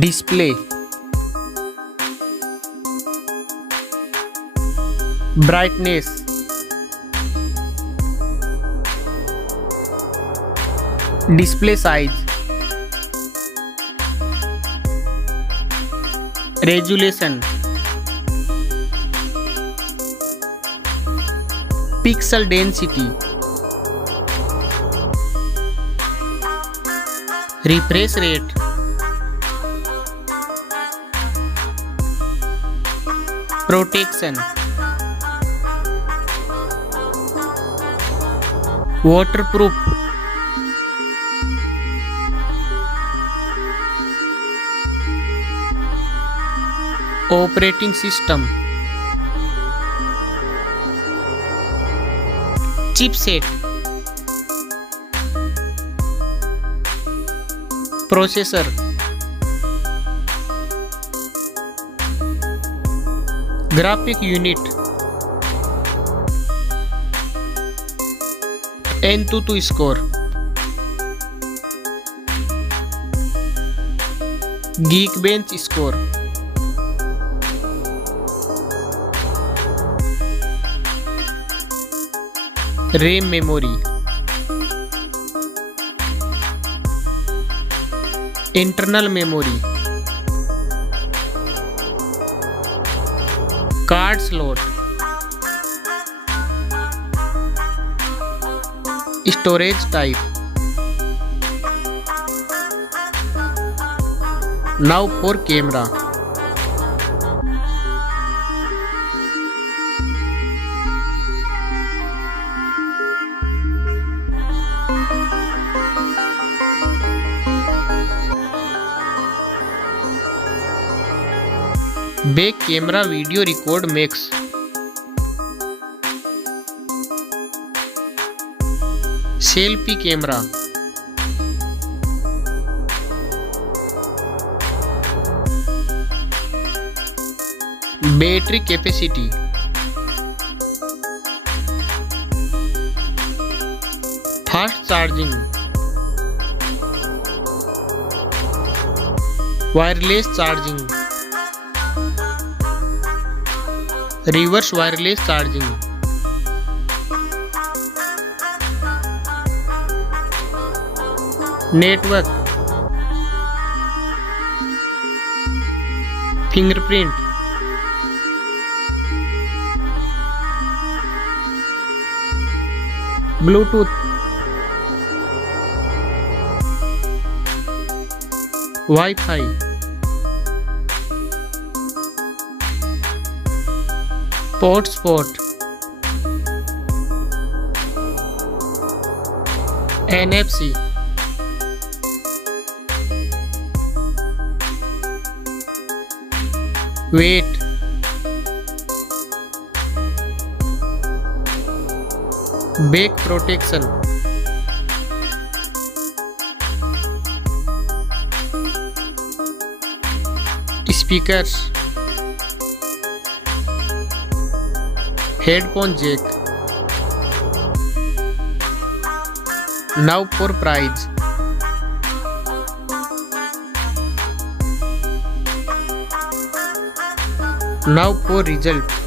display, brightness, display size, resolution, pixel density, refresh rate, protection, waterproof, operating system, chipset, processor, graphic unit, AnTuTu score, Geekbench score, RAM memory, internal memory, card slot, storage type. Now for camera. Back camera video record makes. Selfie camera, battery capacity, fast charging, wireless charging, reverse wireless charging, network, fingerprint, Bluetooth, Wi-Fi, hotspot, NFC, weight, back protection, speakers, headphone jack. Now for price. Now for result.